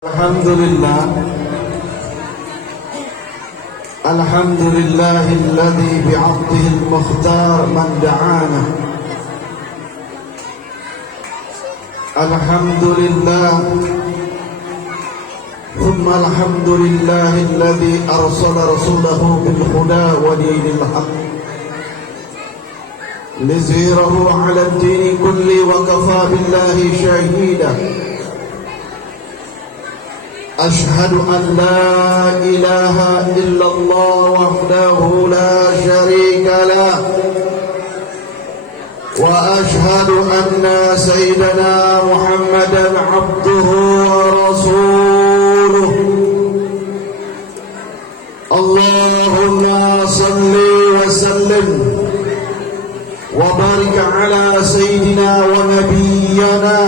Alhamdulillah, alladhi bi'abdihi al-mukhtar man da'ana. Alhamdulillah, thumma alhamdulillah alladhi arsala rasulahu bil huda wa dinil haqq lizhirahu 'ala ad-din kulli wa kafa billahi shahida. أشهد أن لا إله إلا الله وحده لا شريك له وأشهد أن سيدنا محمدا عبده ورسوله. اللهم صل وسلم وبارك على سيدنا ونبينا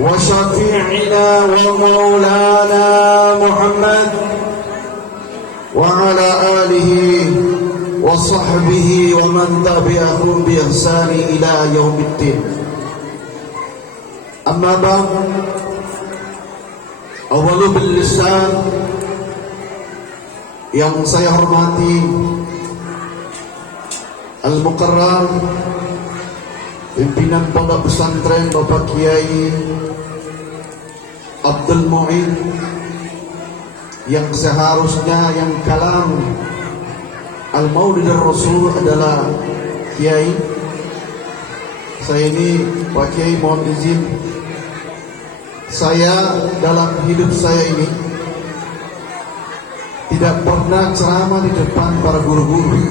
وشفيعنا ومولانا محمد وعلى آله وصحبه ومن تبعهم بإحسان إلى يوم الدين. أما بعد، أول بالlisan yang saya hormati Al-Mukarram pimpinan Pondok Pesantren Bapak Kiai Abdul Mu'in, yang seharusnya yang kalam Al-Maulid Rasul adalah Kiai. Saya ini Pak Kiai mohon izin, saya dalam hidup saya ini tidak pernah ceramah di depan para guru-guru.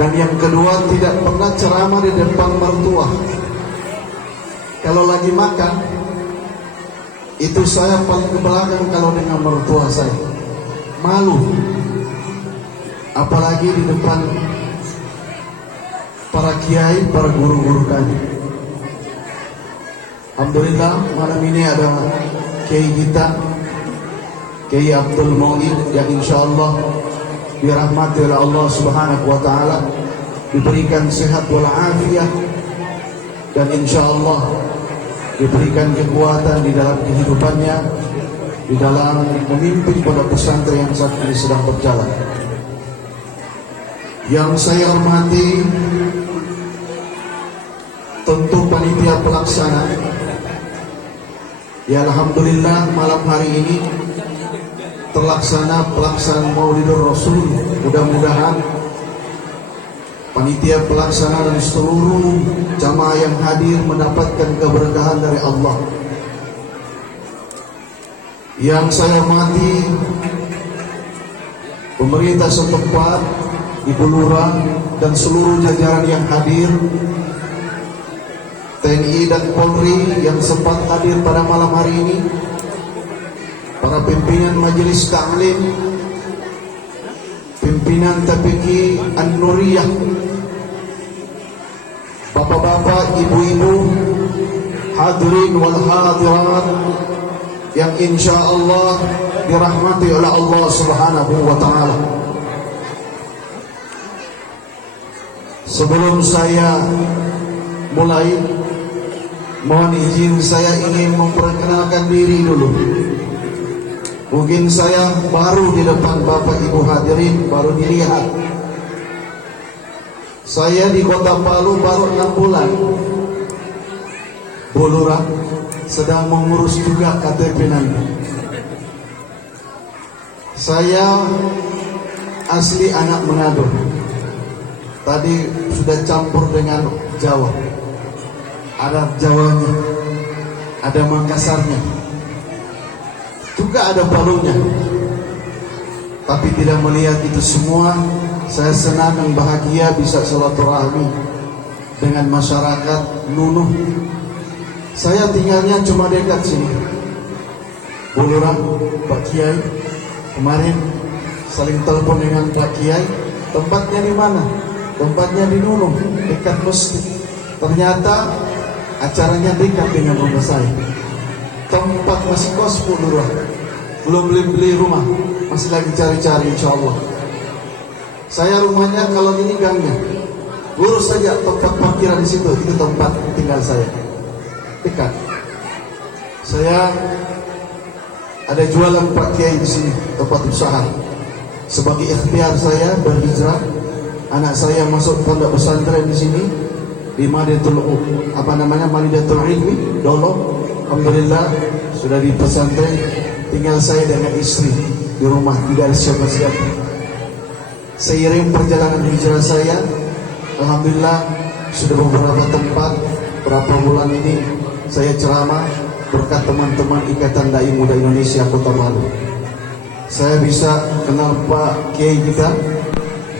Dan yang kedua, tidak pernah ceramah di depan mertua. Kalau lagi makan, itu saya paling ke belakang kalau dengan mertua saya. Malu. Apalagi di depan para kiai, para guru-guru kami. Alhamdulillah, malam ini ada kiai kita, Kiai Abdul Mu'in, yang insyaallah dirahmati oleh Allah Subhanahu wa taala, diberikan sehat wal afiat, dan insyaallah diberikan kekuatan di dalam kehidupannya, di dalam memimpin pondok pesantren yang saat ini sedang berjalan. Yang saya hormati tentu panitia pelaksana. Ya alhamdulillah, malam hari ini terlaksana pelaksanaan Maulidur Rasul. Mudah-mudahan panitia pelaksana dan seluruh jamaah yang hadir mendapatkan keberkahan dari Allah. Yang saya hormati pemerintah setempat, Ibu Lurah dan seluruh jajaran yang hadir, TNI dan Polri yang sempat hadir pada malam hari ini, para pimpinan majelis ta'lim, pimpinan TPQ An-Nuriyah, bapak-bapak, ibu-ibu, hadirin wal hadirat yang insyaallah dirahmati oleh Allah Subhanahu wa taala. Sebelum saya mulai, mohon izin saya ingin memperkenalkan diri dulu. Mungkin saya baru di depan Bapak Ibu hadirin, baru dilihat. Saya di Kota Palu baru 6 bulan. Bu Lurah sedang mengurus juga KTP nanti. Saya asli anak Manado. Tadi sudah campur dengan Jawa. Ada Jawanya, ada Makassarnya, juga ada Palunya. Tapi tidak melihat itu semua, saya senang dan bahagia bisa silaturahmi dengan masyarakat Nunuh. Saya tinggalnya cuma dekat sini. Bu Lurah, Pak Kiai, kemarin saling telepon dengan Pak Kiai, tempatnya di mana? Tempatnya di Nunuh, dekat masjid. Ternyata acaranya dekat dengan rumah saya. Tempat masih kos, Bu Lurah, belum beli rumah, masih lagi cari-cari insyaallah. Saya rumahnya kalau ini gangnya, lurus saja tempat parkiran di situ, itu tempat tinggal saya. Dekat. Saya ada jualan Pak Kiai di sini, tempat usaha. Sebagai ikhtiar saya berhijrah, anak saya masuk pondok pesantren di sini di Madinatul Ilmi Dolo. Alhamdulillah sudah di pesantren, tinggal saya dengan istri di rumah, tidak ada siapa-siapa. Seiring perjalanan hijrah saya, alhamdulillah sudah beberapa tempat, berapa bulan ini saya ceramah berkat teman-teman Ikatan Dai Muda Indonesia Kota Palu. Saya bisa kenal Pak Kiai kita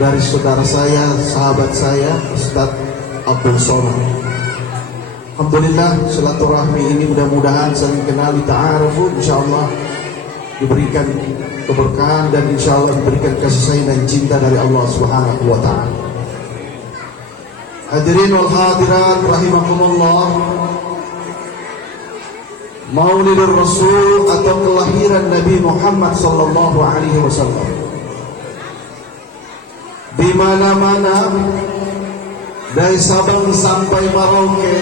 dari saudara saya, sahabat saya, Ustadz Abdul Somad. Alhamdulillah silaturahmi ini mudah-mudahan saling kenal, ta'arufu, insyaallah diberikan keberkahan dan insyaallah diberikan kasih sayang dan cinta dari Allah Subhanahu wa taala. Hadirin wal hadirat rahimakumullah. Maulidur Rasul atau kelahiran Nabi Muhammad sallallahu alaihi wasallam. Di mana-mana dari Sabang sampai Merauke,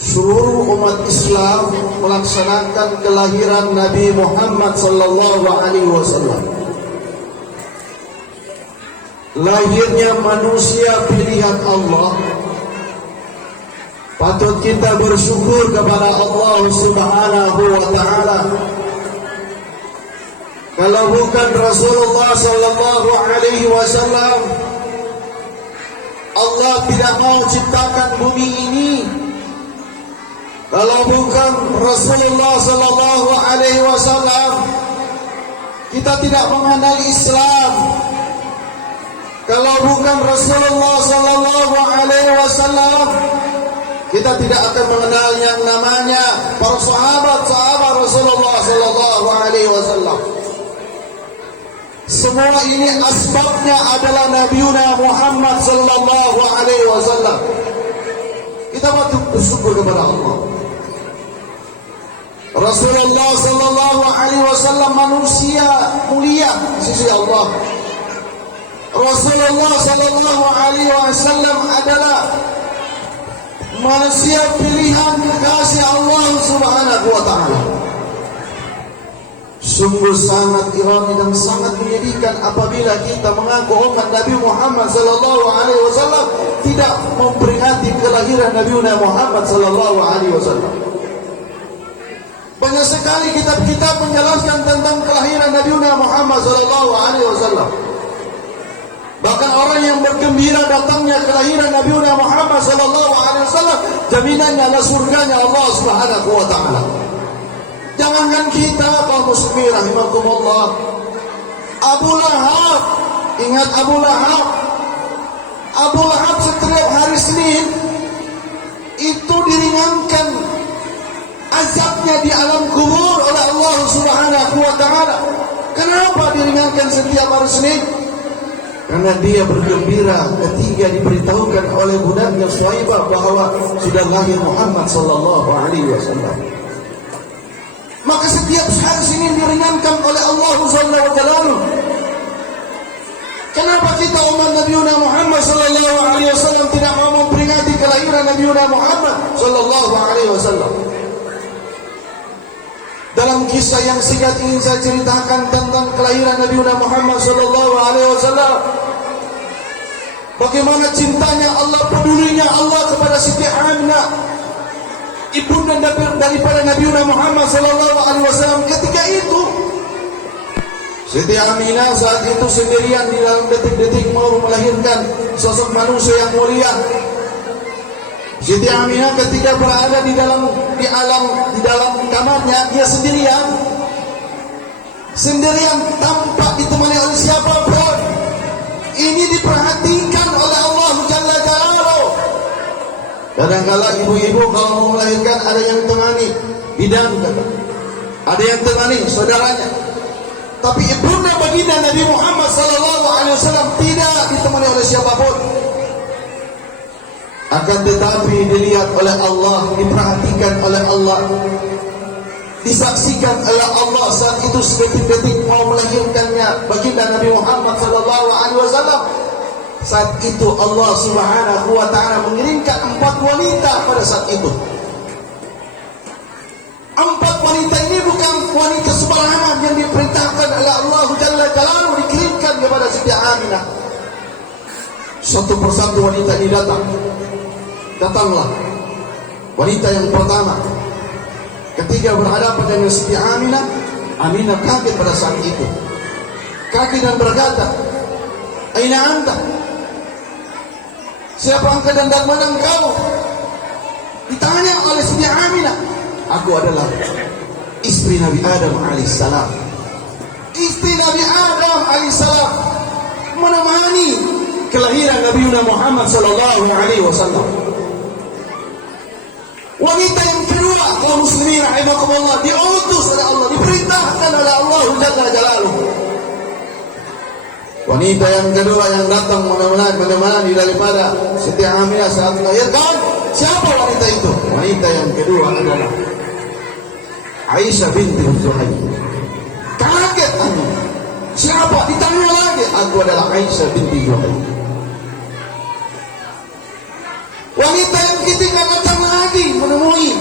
seluruh umat Islam melaksanakan kelahiran Nabi Muhammad sallallahu alaihi wasallam. Lahirnya manusia pilihan Allah. Patut kita bersyukur kepada Allah Subhanahu wa taala. Kalau bukan Rasulullah sallallahu alaihi wasallam, Allah tidak mau ciptakan bumi ini. Kalau bukan Rasulullah sallallahu alaihi wasallam, kita tidak mengenal Islam. Kalau bukan Rasulullah sallallahu alaihi wasallam, kita tidak akan mengenal yang namanya para sahabat Rasulullah sallallahu alaihi wasallam. Semua ini asbabnya adalah Nabiuna Muhammad sallallahu alaihi wasallam. Kita patut bersyukur kepada Allah. Rasulullah sallallahu alaihi wasallam manusia mulia di sisi Allah. Rasulullah sallallahu alaihi wasallam adalah manusia pilihan kekasih Allah Subhanahu wa taala. Sungguh sangat ironi dan sangat menyedihkan apabila kita mengaku umat Nabi Muhammad sallallahu alaihi wasallam tidak memperingati kelahiran Nabi Muhammad sallallahu alaihi wasallam. Banyak sekali kitab-kitab menjelaskan tentang kelahiran Nabi Muhammad sallallahu alaihi wasallam. Bahkan orang yang bergembira datangnya kelahiran Nabi Muhammad sallallahu alaihi wasallam, jaminannya adalah surganya Allah Subhanahu wa taala. Jangankan kita kaum muslimin rahimakumullah, Abu Lahab, ingat Abu Lahab. Abu Lahab setiap hari Senin itu diringankan azabnya di alam kubur oleh Allah Subhanahu wa taala. Kenapa diringankan setiap hari Senin? Karena dia bergembira ketika diberitahukan oleh budaknya Suhaibah bahwa sudah lahir Muhammad sallallahu alaihi wasallam. Maka setiap hari Senin diringankan oleh Allah Subhanahu wa taala. Kenapa kita umat Nabi Muhammad sallallahu alaihi wasallam tidak mau memperingati kelahiran Nabi Muhammad sallallahu alaihi wasallam? Dalam kisah yang singkat ingin saya ceritakan tentang kelahiran Nabi Muhammad sallallahu alaihi wasallam. Bagaimana cintanya Allah, pedulinya Allah kepada Siti Aminah, ibunda daripada Nabi Muhammad sallallahu alaihi wasallam. Ketika itu Siti Aminah saat itu sendirian di dalam detik-detik mau melahirkan sosok manusia yang mulia. Siti Aminah ketika berada di dalam kamarnya, dia sendirian tanpa ditemani oleh siapapun. Ini diperhatikan oleh Allah Jalla Jalaluhu. Kadang-kala ibu-ibu kalau mau melahirkan ada yang temani bidan, ada yang temani saudaranya. Tapi ibunda baginda Nabi Muhammad sallallahu alaihi wasallam tidak ditemani oleh siapapun. Akan tetapi dilihat oleh Allah, diperhatikan oleh Allah, disaksikan oleh Allah saat itu sedetik-detik mau melahirkannya baginda Nabi Muhammad sallallahu alaihi wasallam. Saat itu Allah Subhanahu wa taala mengirimkan 4 wanita pada saat itu. wanita sembarangan yang diperintahkan oleh Allah Jalla Jalaluhu dikirimkan kepada Siti Aminah. Satu persatu wanita ini datanglah wanita yang pertama. Ketika berhadapan dengan Siti Aminah, Aminah kaget pada saat itu. Kaget dan berkata, "Aina anta?" Siapa engkau dan dari mana engkau? Ditanya oleh Siti Aminah. Aku adalah istri Nabi Adam alaihissalam. Istri Nabi Adam alaihissalam menemani kelahiran Nabi Muhammad sallallahu alaihi wasallam. Wanita yang kedua, kaum muslimin rahimakumullah, diutus oleh Allah, diperintahkan oleh Allah Jalla Jalaluhu. Wanita yang kedua yang datang menemani daripada Siti Aminah saat melahirkan, siapa wanita itu? Wanita yang kedua adalah Aisyah binti Zuhair. Kaget Aminah. Siapa? Ditanya lagi, aku adalah Aisyah binti Zuhair. Wanita yang ketiga datang lagi menemui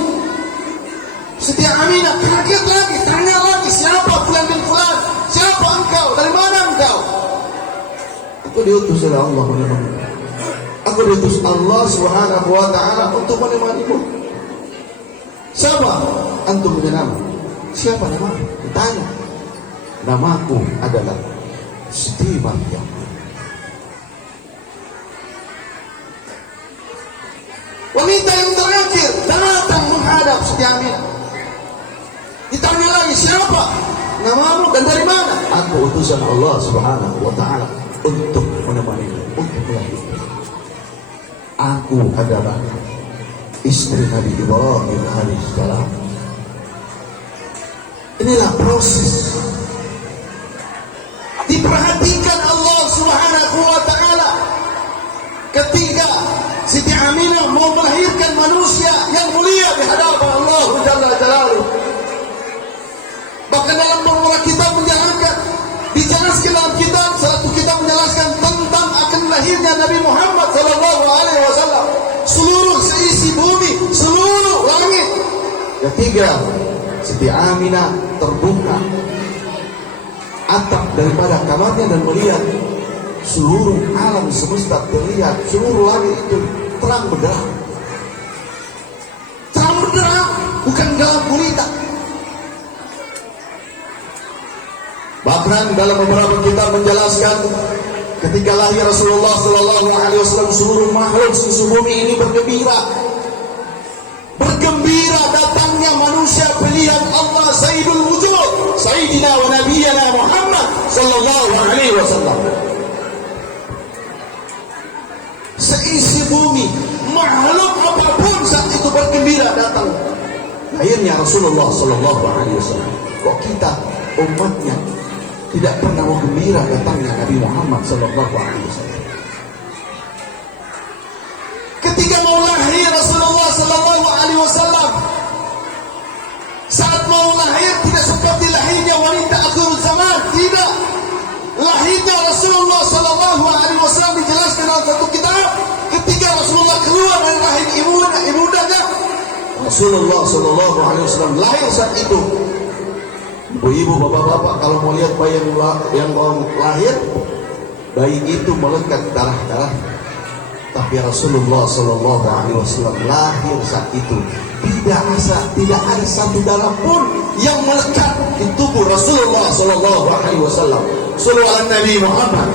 Siti Aminah, kaget lagi, tanya lagi, siapa? Fulan bin Fulan. Siapa engkau? Dari mana engkau? Aku diutus oleh Allah menemani. Aku diutus Allah Subhanahu wa ta'ala untuk menemanimu. Siapa? Antum punya nama. Siapa nama? Ditanya. Namaku adalah Siti Maryam. Wanita yang terakhir datang menghadap Siti Aminah. Ditanya lagi, siapa? Namamu dan dari mana? Aku utusan Allah Subhanahu wa ta'ala untuk menemanimu, untuk melahirkan. Aku adalah istri Nabi Ibrahim alaihissalam. Inilah proses. Diperhatikan Allah Subhanahu wa ta'ala ketika Siti Aminah mau melahirkan manusia yang mulia di hadapan Allah Jalla Jalaluhu. Bahkan dalam beberapa kitab menjelaskan, dijelaskan dalam kitab, satu kitab menjelaskan tentang akan lahirnya Nabi Muhammad sallallahu alaihi wasallam. Seluruh seisi bumi, seluruh langit. Ketiga, Siti Aminah terbuka atap daripada kamarnya dan melihat seluruh alam semesta terlihat, seluruh langit itu terang benderang. Terang benderang, bukan gelap gulita. Bahkan dalam beberapa kitab menjelaskan ketika lahir Rasulullah sallallahu alaihi wasallam, seluruh makhluk seisi bumi ini bergembira. Bergembira datangnya manusia pilihan Allah Sayyidul Wujud, Sayyidina wa Nabiyana Muhammad sallallahu alaihi wasallam. Seisi bumi, makhluk apapun saat itu bergembira datang lahirnya Rasulullah sallallahu alaihi wasallam. Kok kita umatnya tidak pernah mau gembira datangnya Nabi Muhammad sallallahu alaihi wasallam? Ketika mau lahir Rasulullah sallallahu alaihi wasallam, saat mau lahir tidak seperti lahirnya wanita akhir zaman, tidak. Lahirnya Rasulullah sallallahu alaihi wasallam dijelaskan dalam satu kitab, ketika Rasulullah keluar dari rahim ibundanya, Rasulullah sallallahu alaihi wasallam lahir saat itu. Ibu-ibu, bapak-bapak, kalau mau lihat bayi yang baru lahir, bayi itu melekat darah-darah. Tapi Rasulullah sallallahu alaihi wasallam lahir saat itu tidak ada satu darah pun yang melekat di tubuh Rasulullah sallallahu alaihi wasallam. Sallallahu alaihi Nabi Muhammad.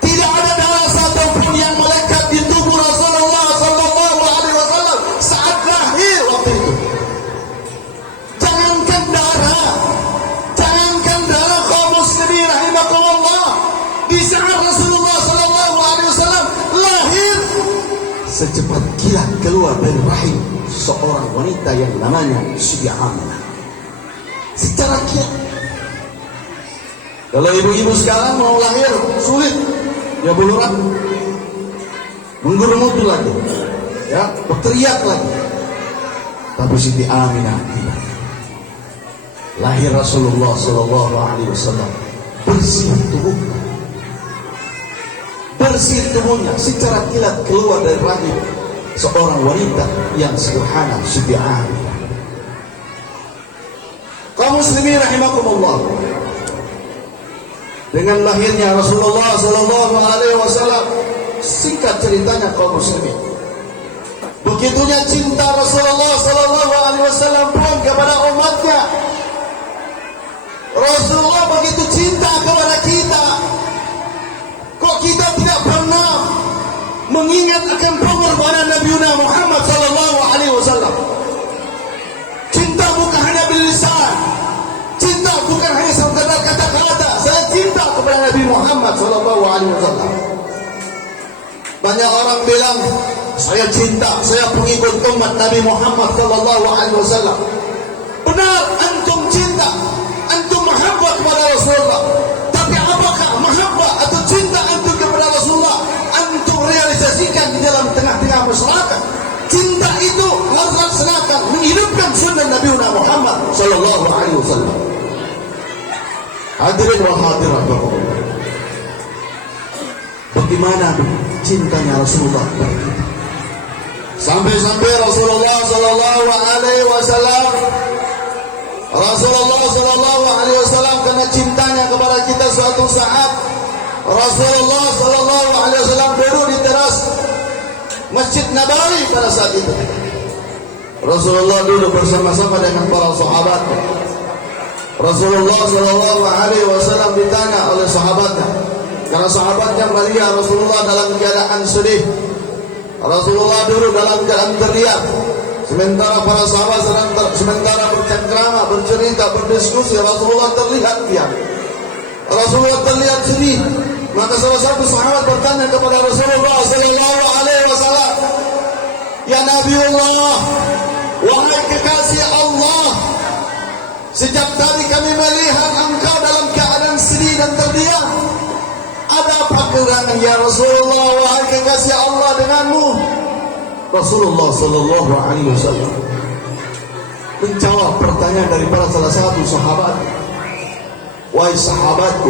Tidak ada darah satu pun yang melekat di tubuh Rasulullah sallallahu alaihi wasallam saat lahir waktu itu. Jangankan darah kaum muslimin rahimakumullah, di saat Rasulullah sallallahu alaihi wasallam lahir, secepat kilat keluar dari rahim seorang wanita yang namanya Siti Aminah. Secara kilat. Kalau ibu-ibu sekarang mau lahir sulit, ya buluran, menggerutu lagi, ya berteriak lagi. Tapi Siti Aminah tidak. Lahir Rasulullah sallallahu alaihi wasallam bersih tubuhnya, bersih tubuhnya, secara kilat keluar dari rahim seorang wanita yang sederhana, Siti Aminah. kaum muslimin rahimakumullah, dengan lahirnya Rasulullah sallallahu alaihi wasallam, singkat ceritanya kaum muslimin, begitunya cinta Rasulullah sallallahu alaihi wasallam pun kepada umatnya. Rasulullah begitu cinta kepada kita, kok kita tidak pernah mengingat akan pengorbanan Nabi Muhammad sallallahu alaihi wasallam. Cinta bukan hanya bil lisan, cinta bukan hanya sekadar kata-kata. Saya cinta kepada Nabi Muhammad sallallahu alaihi wasallam. Banyak orang bilang, saya cinta, saya pengikut umat Nabi Muhammad sallallahu alaihi wasallam. Benar, antum cinta, antum mahabbah kepada Rasulullah. Tapi apakah mahabbah atau cinta antum kepada Rasulullah antum realisasikan di dalam tengah-tengah masyarakat? Cinta itu harus laksanakan, menghidupkan sunnah Nabi Muhammad sallallahu alaihi wasallam. Hadirin wa hadirat, bagaimana cintanya Rasulullah kepada kita? Sampai-sampai Rasulullah sallallahu alaihi wasallam, karena cintanya kepada kita, suatu saat Rasulullah sallallahu alaihi wasallam duduk di teras Masjid Nabawi pada saat itu. Rasulullah duduk bersama-sama dengan para sahabat. Rasulullah sallallahu alaihi wasallam ditanya oleh sahabatnya, karena sahabatnya melihat Rasulullah dalam keadaan sedih. Rasulullah duduk dalam keadaan teriak, sementara para sahabat sementara bercengkrama, bercerita, berdiskusi. Rasulullah terlihat diam. Rasulullah terlihat sedih. Maka salah satu sahabat bertanya kepada Rasulullah sallallahu alaihi wasallam, "Ya Nabiullah, wahai kekasih Allah, sejak tadi kami melihat engkau dalam keadaan sedih dan terdiam. Ada apa gerangan ya Rasulullah, wahai kekasih Allah denganmu?" Rasulullah sallallahu alaihi wasallam menjawab pertanyaan daripada salah satu sahabat, "Wahai sahabatku,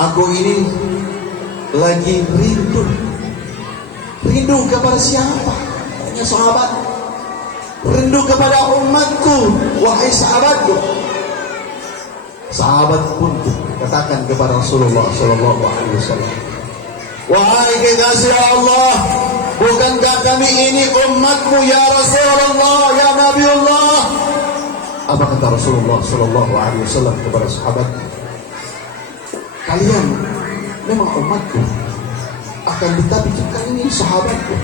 aku ini lagi rindu kepada siapa?" Tanya sahabat. "Rindu kepada umatku, wahai sahabatku." Sahabat pun katakan kepada Rasulullah sallallahu alaihi wasallam, "Wahai kekasih Allah, bukankah kami ini umatmu ya Rasulullah, ya Nabiullah?" Apa kata Rasulullah sallallahu alaihi wasallam kepada sahabat? "Kalian memang umatku, akan tetapi kalian ini sahabatku."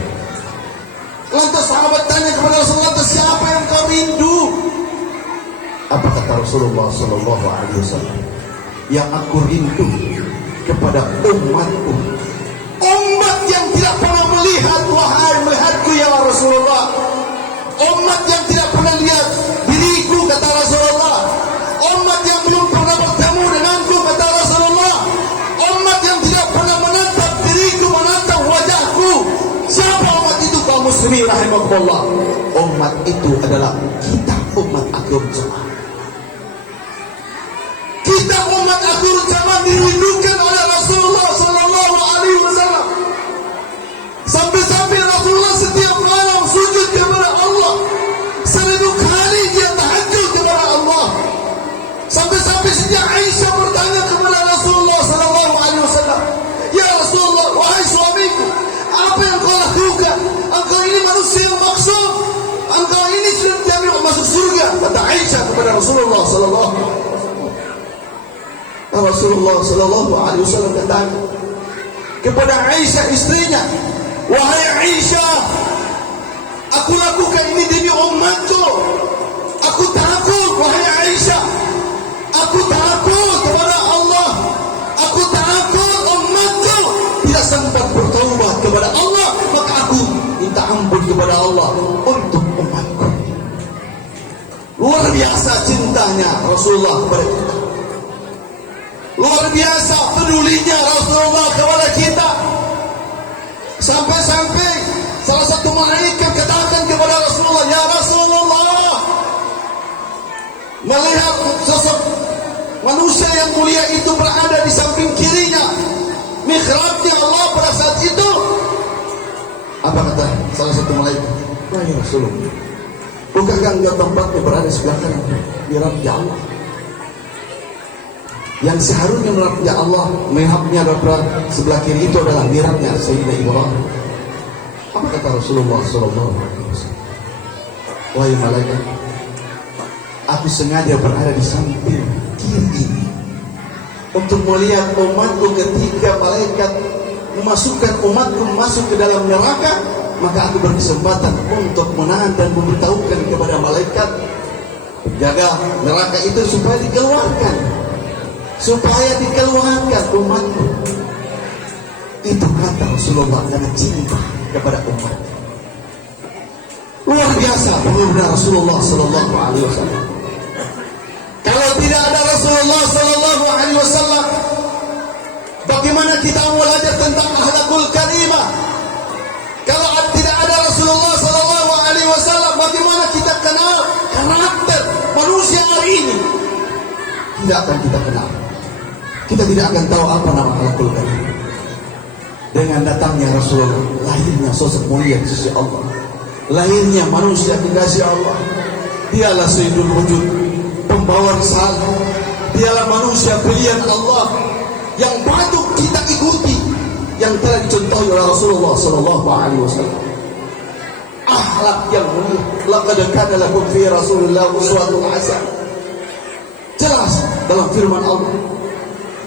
Lantas sahabat tanya kepada Rasulullah, "Siapa yang kau rindu?" Apa kata Rasulullah sallallahu alaihi wasallam? "Yang aku rindu kepada umatku, umat yang tidak pernah melihat melihatku ya Rasulullah, umat yang tidak pernah lihat diriku kata Rasulullah, umat yang belum pernah bertemu denganku kata Rasulullah, umat yang tidak pernah menatap diriku, menatap wajahku. Siapa umat itu kaum muslimin rahimakumullah? Umat itu adalah kita, umat akhir zaman. Kita umat akhir zaman dirindukan oleh Rasulullah sallallahu alaihi wasallam. Sampai-sampai Rasulullah setiap malam sujud kepada Allah. 1000 kali dia tahajud kepada Allah. Sampai-sampai sejak Aisyah bertanya kepada Rasulullah sallallahu alaihi wasallam, "Ya Rasulullah, wahai suamiku, apa yang kau lakukan? Engkau ini manusia yang maksum. Engkau ini sudah diambil masuk surga." Kata Aisyah kepada Rasulullah sallallahu alaihi wasallam. Rasulullah sallallahu alaihi wasallam katakan kepada Aisyah istrinya, "Wahai Aisyah, aku lakukan ini demi umatku. Aku takut, wahai Aisyah, aku takut kepada Allah. Aku takut umatku tidak sempat bertaubat kepada Allah, maka aku minta ampun kepada Allah untuk umatku." Luar biasa cintanya Rasulullah kepada kita. Luar biasa pedulinya Rasulullah kepada kita. Sampai-sampai salah satu malaikat katakan kepada Rasulullah, "Ya Rasulullah, melihat sosok manusia yang mulia itu berada di samping kirinya, mihrabnya Allah pada saat itu." Apa kata salah satu malaikat? "Wahai Rasulullah, Bukankah engkau tempatnya berada sebelah kanan mihrabnya Allah? Yang seharusnya mihrabnya Allah, mihrabnya sebelah kiri itu adalah mihrabnya Sayyidina Ibrahim. Apa kata Rasulullah SAW? Wahai malaikat, aku sengaja berada di samping kiri ini untuk melihat umatku ketika malaikat memasukkan umatku masuk ke dalam neraka, maka aku berkesempatan untuk menahan dan memberitahukan kepada malaikat jaga neraka itu supaya dikeluarkan umatku. Itu kata Rasulullah karena cinta kepada umat. Luar biasa pengabdian Rasulullah Sallallahu Alaihi Wasallam. Kalau tidak ada Rasulullah Sallallahu Alaihi Wasallam, bagaimana kita belajar tentang akhlakul karimah? Kalau tidak ada Rasulullah Sallallahu Alaihi Wasallam, bagaimana kita kenal karakter manusia hari ini? Tidak akan kita kenal. Kita tidak akan tahu apa nama akhlakul karimah. Dengan datangnya Rasulullah, lahirnya sosok mulia di sisi Allah, lahirnya manusia dikasih Allah. Dialah Sayyidul Wujud, pembawa risalah. Dialah manusia pilihan Allah yang patut kita ikuti, yang telah dicontohi oleh Rasulullah Sallallahu Alaihi Wasallam. Akhlak yang mulia. Laqad kana lakum fi Rasulillah uswatun hasanah. Jelas dalam firman Allah,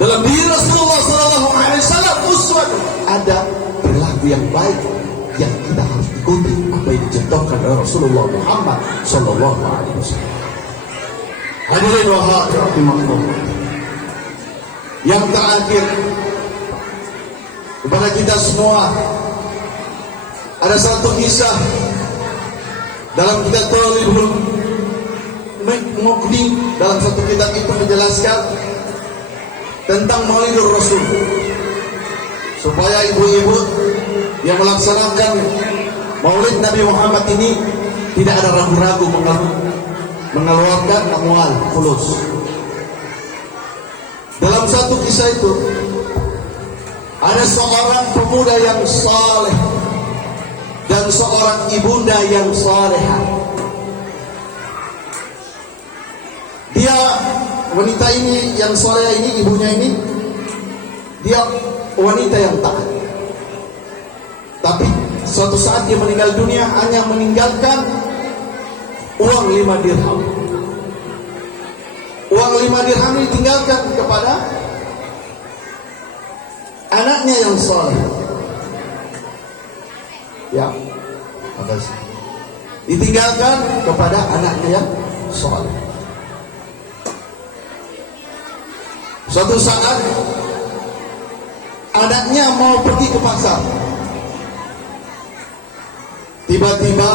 dalam diri Rasulullah Sallallahu Alaihi Wasallam uswatun, ada perilaku yang baik yang kita harus ikuti apa yang dicontohkan oleh Rasulullah Muhammad Sallallahu Alaihi Wasallam. Hadirin wa hadirat, yang terakhir kepada kita semua, ada satu kisah dalam kitab Talibul Muqni. Dalam satu kitab itu menjelaskan tentang Maulidur Rasul, supaya ibu-ibu yang melaksanakan Maulid Nabi Muhammad ini tidak ada ragu-ragu mengeluarkan amwal fulus. Dalam satu kisah itu ada seorang pemuda yang saleh dan seorang ibunda yang salehah. Dia, wanita ini yang saleh ini, ibunya ini, dia wanita yang taat. Tapi suatu saat dia meninggal dunia hanya meninggalkan uang 5 dirham. Uang 5 dirham ini ditinggalkan kepada anaknya yang saleh. Ya, makasih. Ditinggalkan kepada anaknya yang saleh. Suatu saat anaknya mau pergi ke pasar. Tiba-tiba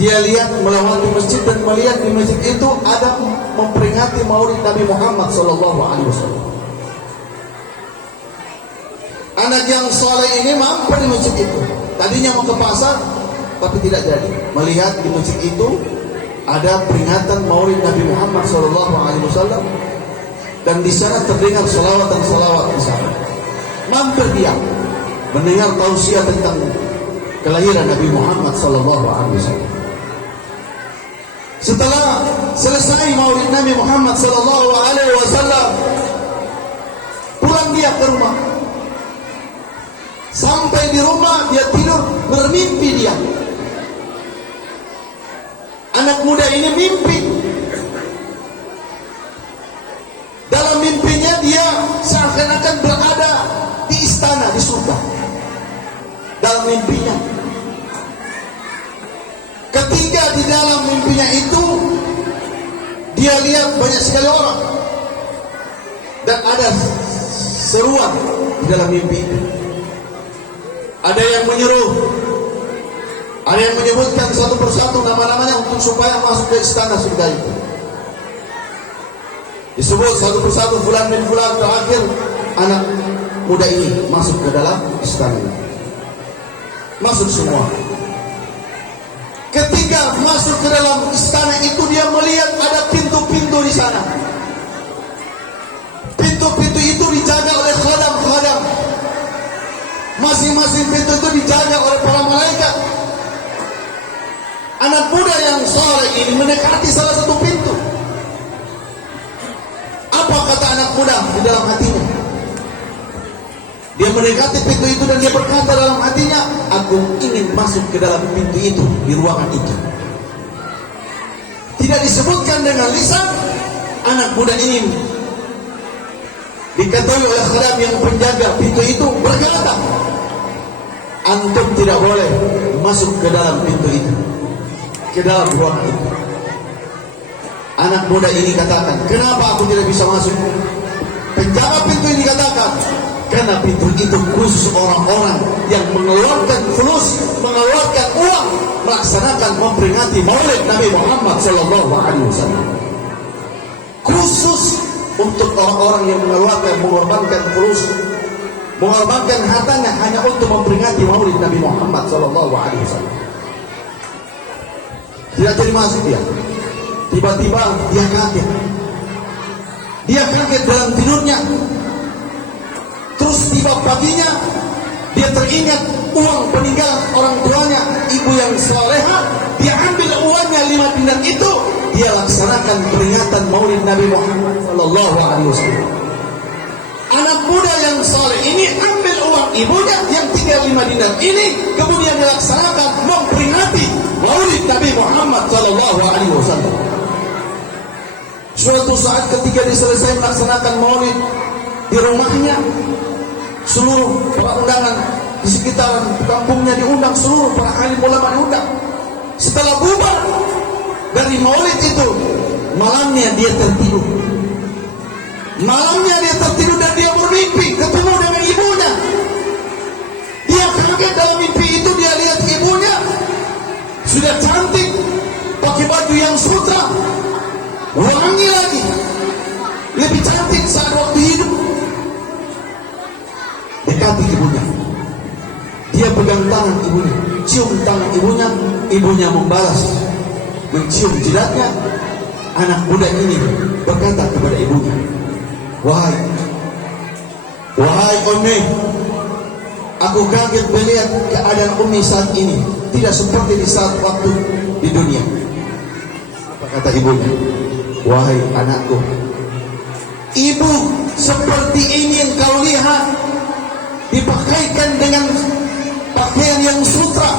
dia lihat melewati masjid dan melihat di masjid itu ada memperingati Maulid Nabi Muhammad Sallallahu Alaihi Wasallam. Anak yang saleh ini mampir di masjid itu. Tadinya mau ke pasar, tapi tidak jadi. Melihat di masjid itu ada peringatan Maulid Nabi Muhammad Sallallahu Alaihi Wasallam, dan di sana terdengar salawat dan salawat di sana. Mampir dia mendengar tausiah tentang kelahiran Nabi Muhammad Sallallahu Alaihi Wasallam. Setelah selesai Maulid Nabi Muhammad Sallallahu Alaihi Wasallam, pulang dia ke rumah. Sampai di rumah dia tidur, bermimpi dia. Anak muda ini mimpi. Dalam mimpinya dia seakan-akan berada di istana di surga. Dalam mimpinya. Ketika di dalam mimpinya itu dia lihat banyak sekali orang dan ada seruan di dalam mimpi itu. Ada yang menyuruh, ada yang menyebutkan satu persatu nama-namanya untuk supaya masuk ke istana surga itu. Disebut satu persatu fulan bin fulan, terakhir anak muda ini masuk ke dalam istana itu. Masuk semua. Ketika masuk ke dalam istana itu dia melihat ada pintu-pintu di sana. Pintu-pintu itu dijaga oleh khadam-khadam. Masing-masing pintu itu dijaga oleh para malaikat. Anak muda yang soleh ini mendekati salah satu pintu. Apa kata anak muda di dalam hatinya? Dia mendekati pintu itu dan dia berkata dalam hatinya, aku ingin masuk ke dalam pintu itu, di ruangan itu. Tidak disebutkan dengan lisan. Anak muda ini diketahui oleh khadam yang penjaga pintu itu berkata, antum tidak boleh masuk ke dalam pintu itu, ke dalam ruangan itu. Anak muda ini katakan, kenapa aku tidak bisa masuk? Penjaga pintu ini katakan, karena pintu itu khusus orang-orang yang mengeluarkan fulus, mengeluarkan uang, melaksanakan memperingati Maulid Nabi Muhammad SAW. Khusus untuk orang-orang yang mengorbankan fulus, mengorbankan hartanya hanya untuk memperingati Maulid Nabi Muhammad SAW. Tidak jadi masuk dia. Tiba-tiba dia kaget. Dia kaget dalam tidurnya. Terus tiba paginya dia teringat uang peninggalan orang tuanya, ibu yang soleha. Dia ambil uangnya 5 dinar itu, dia laksanakan peringatan Maulid Nabi Muhammad SAW. Anak muda yang soleh ini ambil uang ibunya yang tinggal 5 dinar ini, kemudian dilaksanakan memperingati Maulid Nabi Muhammad SAW. Suatu saat ketika dia selesai melaksanakan Maulid di rumahnya, seluruh para undangan di sekitaran kampungnya diundang, seluruh para alim ulama diundang. Setelah bubar dari Maulid itu, malamnya dia tertidur. Malamnya dia tertidur dan dia bermimpi ketemu dengan ibunya. Dia kaget dalam mimpi itu, dia lihat ibunya sudah cantik, pakai baju yang sutra, wangi lagi, lebih cantik saat waktu hidup. Dekati ibunya, dia pegang tangan ibunya, cium tangan ibunya, ibunya membalas, mencium jidatnya. Anak muda ini berkata kepada ibunya, wahai Ummi, aku kaget melihat keadaan Ummi saat ini tidak seperti di saat waktu di dunia. Apa kata ibunya? Wahai anakku, ibu seperti ini yang kau lihat, dipakaikan dengan pakaian yang sutra.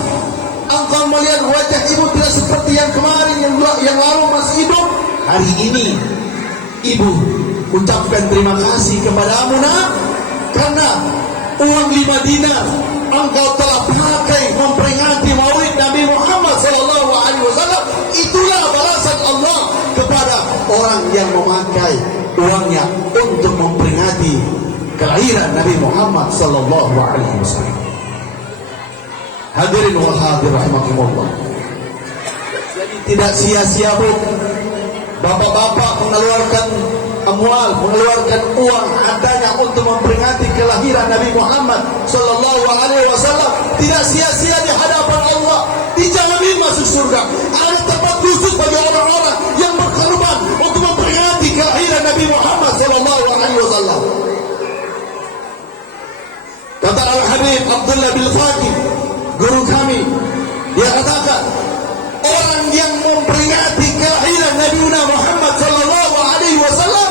Engkau melihat wajah ibu tidak seperti yang kemarin, yang lalu masih hidup. Hari ini ibu ucapkan terima kasih kepadamu nak, karena uang 5 dinar engkau telah pakai memperingati Maulid Nabi Muhammad SAW. Itulah balasan Allah kepada orang yang memakai uangnya untuk memperingati kelahiran Nabi Muhammad SAW. Hadirin wal hadir rahimakumullah. Jadi tidak sia-sia pun bapak-bapak mengeluarkan amwal, mengeluarkan uang hartanya untuk memperingati kelahiran Nabi Muhammad SAW. Tidak sia-sia di hadapan Allah, dijamin masuk surga. Ada tempat khusus bagi orang-orang yang berkorban untuk memperingati kelahiran Nabi Muhammad SAW. Kata Al-Habib Abdullah bin Faqih, guru kami, dia katakan, orang yang memperingati kelahiran Nabi Muhammad SAW,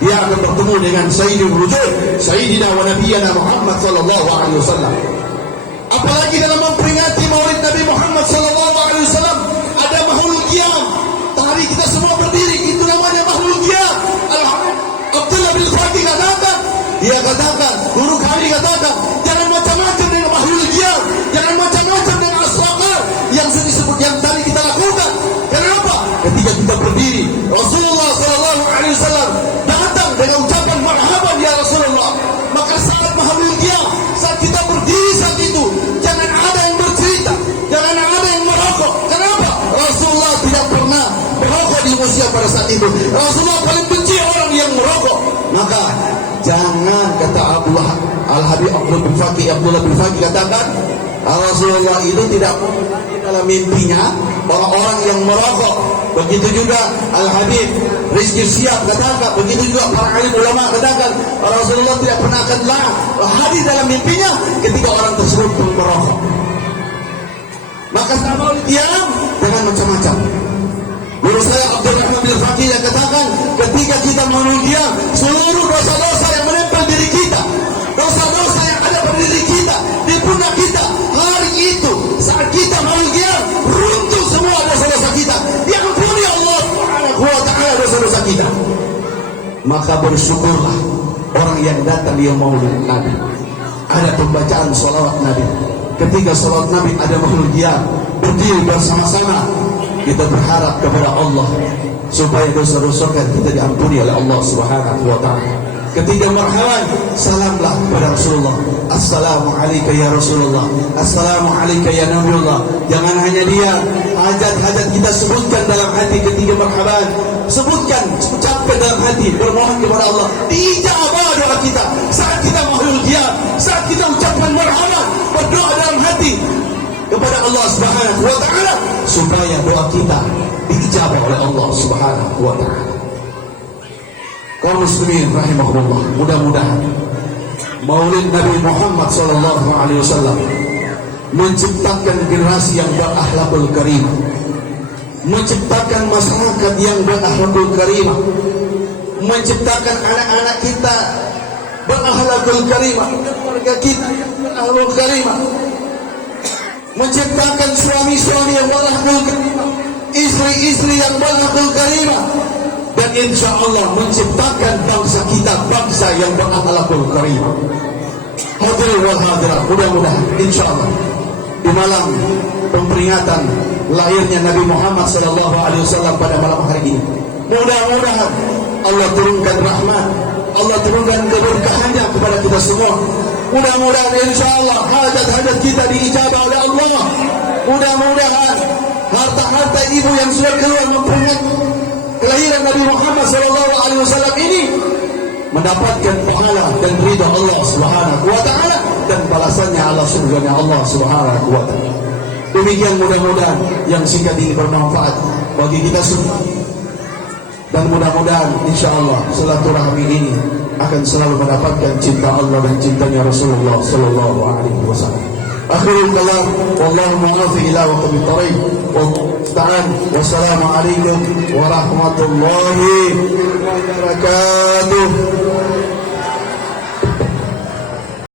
dia akan bertemu dengan Sayyidul Wujud, Sayyidina wa Nabiyana Muhammad SAW. Apalagi dalam memperingati Maulid Nabi Muhammad SAW, ada Mahlul Qiyam. Tadi kita semua berdiri, itu namanya Mahlul Qiyam. Abdullah bin Faqih katakan, dia katakan, guru kami katakan, jangan macam-macam dengan Mahlul Qiyam, jangan macam-macam dengan as-saqar yang disebut yang tadi kita lakukan. Kenapa? Ketika kita berdiri, Rasulullah SAW datang dengan ucapan marhaban ya Rasulullah. Maka saat Mahlul Qiyam, saat kita berdiri saat itu, jangan ada yang bercerita, jangan ada yang merokok. Kenapa? Rasulullah tidak pernah merokok di usia pada saat itu. Rasulullah paling benci orang yang merokok. Maka jangan, kata Al-Habib Abdullah bin Faqih katakan, Rasulullah itu tidak pernah dalam mimpinya orang-orang yang merokok. Begitu juga Al-Habib Rizki Syihab katakan, begitu juga para alim ulama katakan, Rasulullah tidak pernah akan hadir dalam mimpinya ketika orang tersebut merokok. Maka tak mau diam, jangan macam-macam. Guru saya Abdurrahman bin Fakih yang katakan, ketika kita mau diam, seluruh dosa-dosa yang menempel diri kita, dosa-dosa yang ada pada diri kita, di pundak kita, hari itu saat kita mau diam, runtuh semua dosa-dosa kita, diampuni Allah Subhanahu wa ta'ala dosa-dosa kita. Maka bersyukurlah orang yang datang dia maulid Nabi, ada pembacaan salawat Nabi. Ketika salawat Nabi ada makhluk diam, berdiri bersama-sama, kita berharap kepada Allah supaya dosa-dosa kita diampuni oleh Allah Subhanahu wa ta'ala. Ketika marhaban, salamlah kepada Rasulullah. Assalamualaikum ya Rasulullah, Assalamualaikum ya Nabiullah. Jangan hanya dia, hajat-hajat kita sebutkan dalam hati ketika marhaban. Sebutkan, ucapkan dalam hati, bermohon kepada Allah. Diijabah doa kita saat kita makhluk dia, saat kita ucapkan marhaban, berdoa dalam hati kepada Allah Subhanahu wa ta'ala supaya doa kita diijabah oleh Allah Subhanahu wa ta'ala. Kaum muslimin rahimahullah, mudah-mudahan Maulid Nabi Muhammad sallallahu alaihi wasallam menciptakan generasi yang berakhlakul karimah, menciptakan masyarakat yang berakhlakul karimah, menciptakan anak-anak kita berakhlakul karimah, keluarga kita yang berakhlakul karimah, menciptakan suami-suami yang berakhlakul karimah, istri-istri yang berakhlakul karimah, dan insya Allah menciptakan bangsa kita bangsa yang berakhlakul karimah. Hadirin wal hadirat, mudah-mudahan insya Allah di malam peringatan lahirnya Nabi Muhammad sallallahu alaihi wasallam pada malam hari ini, mudah-mudahan Allah turunkan rahmat, Allah turunkan keberkahannya kepada kita semua. Mudah-mudahan insya Allah hajat-hajat kita diijabah oleh Allah. Mudah-mudahan harta-harta ibu yang sudah keluar memperingati kelahiran Nabi Muhammad sallallahu alaihi wasallam ini mendapatkan pahala dan ridha Allah Subhanahu wa taala dan balasannya Allah surganya Allah Subhanahu wa taala. Demikian mudah-mudahan yang singkat ini bermanfaat bagi kita semua. Dan mudah-mudahan insyaallah silaturahmi ini akan selalu mendapatkan cinta Allah dan cintanya Rasulullah sallallahu alaihi wasallam. Akhirul kalam, wallahu muwaffiq ila waqtil thariq. Wassalamu alaikum warahmatullahi wabarakatuh.